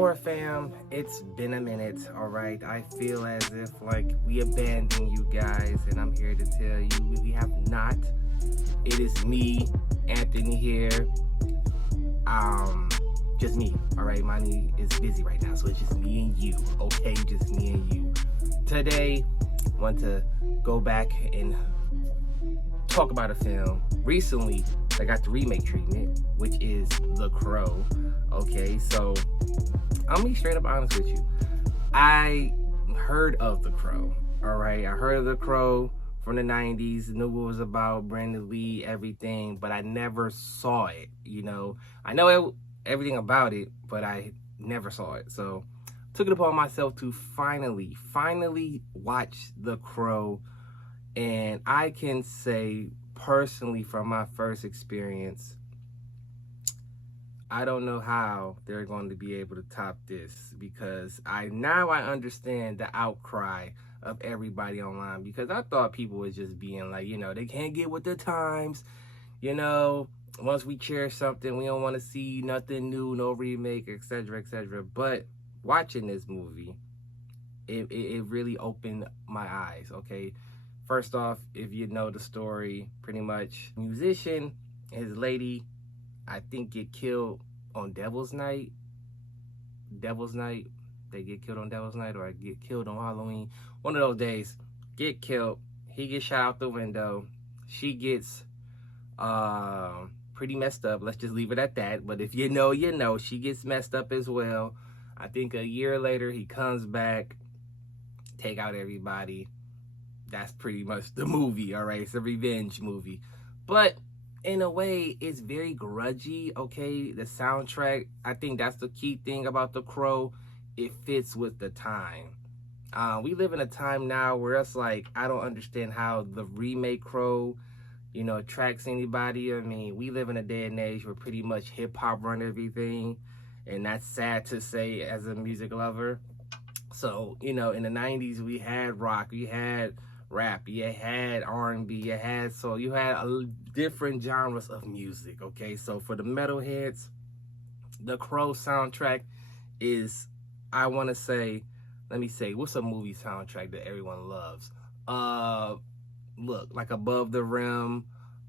Horror fam, it's been a minute, alright? I feel as if like we abandoned you guys, and I'm here to tell you we have not. It is me, Anthony here. Just me, alright? Money is busy right now, so it's just me and you, okay? Just me and you. Today, I want to go back and talk about a film recently that got the remake treatment, which is The Crow. Okay, so I'll be straight up honest with you. I heard of The Crow, all right? I heard of The Crow from the 90s, knew what it was about, Brandon Lee, everything, but I never saw it, you know? I know everything about it, but I never saw it. So took it upon myself to finally watch The Crow. And I can say personally from my first experience, I don't know how they're going to be able to top this, because I understand the outcry of everybody online, because I thought people was just being like, they can't get with the times, once we share something, we don't want to see nothing new, no remake, etc., etc. But watching this movie, it really opened my eyes, okay? First off, if you know the story, pretty much musician, his lady, I think get killed on Devil's Night. They get killed on Devil's Night, or get killed on Halloween. One of those days, get killed. He gets shot out the window. She gets pretty messed up. Let's just leave it at that. But if you know, you know. She gets messed up as well. I think a year later, he comes back, take out everybody. That's pretty much the movie, all right? It's a revenge movie. But in a way, it's very grudgy, okay? The soundtrack, I think that's the key thing about The Crow. It fits with the time. We live in a time now where it's like, I don't understand how the remake Crow, attracts anybody. I mean, we live in a day and age where pretty much hip-hop run everything. And that's sad to say as a music lover. So, in the 90s, we had rock, we had rap, you had R&B, you had soul, you had different genres of music, okay? So for the metalheads, the Crow soundtrack is, I want to say, let me say, what's a movie soundtrack that everyone loves? Look, like Above the Rim,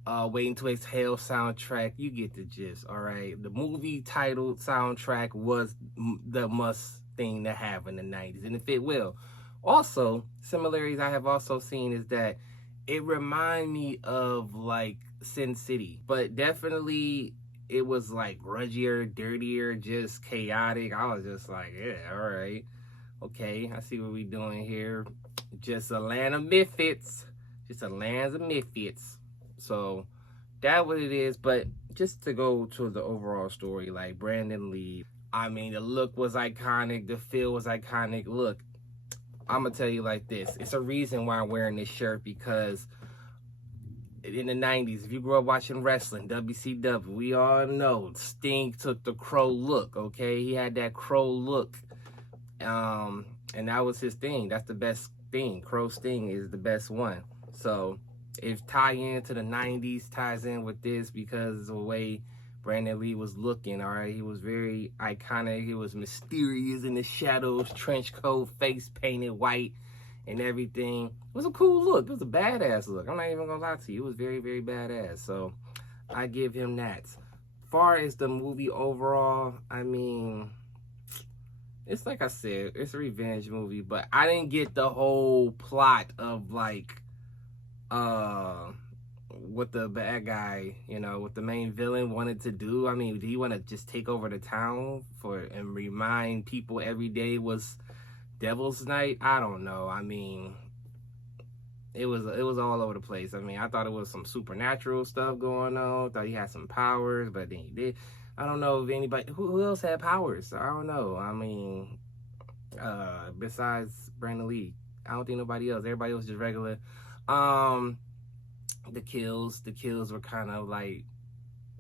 Waiting to Exhale soundtrack, you get the gist, all right? The movie titled soundtrack was the must thing to have in the 90s, and it fit well. Also, similarities I have also seen is that it remind me of like Sin City, but definitely it was like grudgier, dirtier, just chaotic. I was just like, yeah, all right, okay, I see what we doing here. Just a land of misfits, So that's what it is. But just to go to the overall story, like Brandon Lee, I mean, the look was iconic, the feel was iconic. Look, I'm going to tell you like this. It's a reason why I'm wearing this shirt, because in the 90s, if you grew up watching wrestling, WCW, we all know Sting took the Crow look, okay? He had that Crow look. And that was his thing. That's the best thing. Crow Sting is the best one. So if tie into the 90s, ties in with this, because of the way Brandon Lee was looking, all right? He was very iconic. He was mysterious in the shadows, trench coat, face painted white, and everything. It was a cool look. It was a badass look. I'm not even gonna lie to you. It was very, very badass. So I give him that. As far as the movie overall, I mean, it's like I said, it's a revenge movie, but I didn't get the whole plot of like, what the bad guy, what the main villain wanted to do. I mean, do you want to just take over the town and remind people every day was Devil's Night? I don't know. I mean, it was all over the place. I mean, I thought it was some supernatural stuff going on. Thought he had some powers, but then he did. I don't know if anybody who else had powers. I don't know. I mean, besides Brandon Lee, I don't think nobody else. Everybody was just regular. The kills were kind of like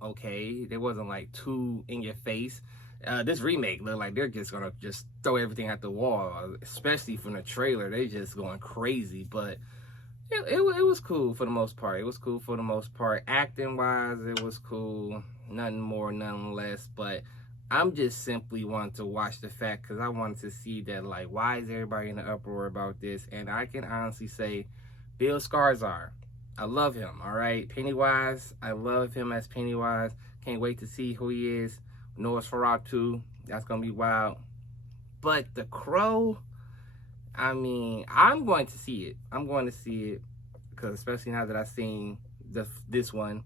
okay. They wasn't like too in your face. This remake looked like they're just gonna just throw everything at the wall, especially from the trailer. They just going crazy, but it was cool for the most part. Acting wise, it was cool. Nothing more, nothing less. But I'm just simply wanting to watch the fact because I wanted to see that, like, why is everybody in the uproar about this? And I can honestly say, Bill Skarsgård, I love him, all right? Pennywise, I love him as Pennywise. Can't wait to see who he is. Nosferatu, that's going to be wild. But The Crow, I mean, I'm going to see it. I'm going to see it because especially now that I've seen this one,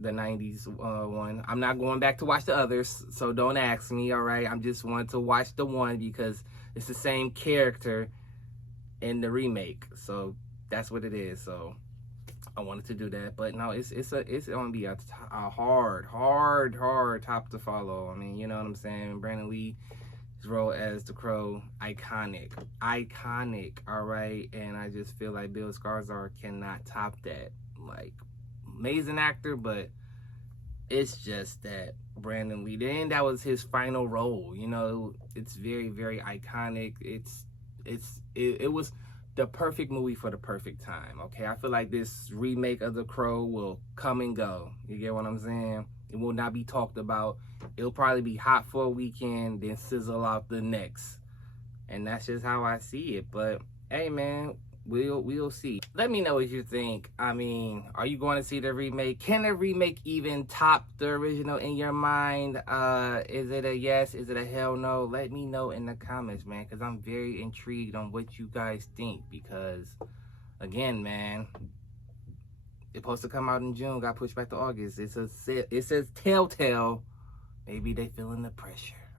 the 90s one. I'm not going back to watch the others, so don't ask me, all right? I'm just wanting to watch the one because it's the same character in the remake. So that's what it is. So I wanted to do that. But no, it's going to be a hard top to follow. I mean, you know what I'm saying? Brandon Lee's role as the Crow, iconic, all right? And I just feel like Bill Skarsgård cannot top that. Like, amazing actor, but it's just that Brandon Lee, then that was his final role. You know, it's very iconic. It was the perfect movie for the perfect time. Okay, I feel like this remake of The Crow will come and go. You get what I'm saying? It will not be talked about. It'll probably be hot for a weekend, then sizzle out the next, and that's just how I see it. But hey, man, we'll see. Let me know what you think. I mean, are you going to see the remake? Can the remake even top the original in your mind? Is it a yes? Is it a hell no? Let me know in the comments, man, because I'm very intrigued on what you guys think. Because again, man, it's supposed to come out in June, got pushed back to August. It says Telltale. Maybe they feeling the pressure.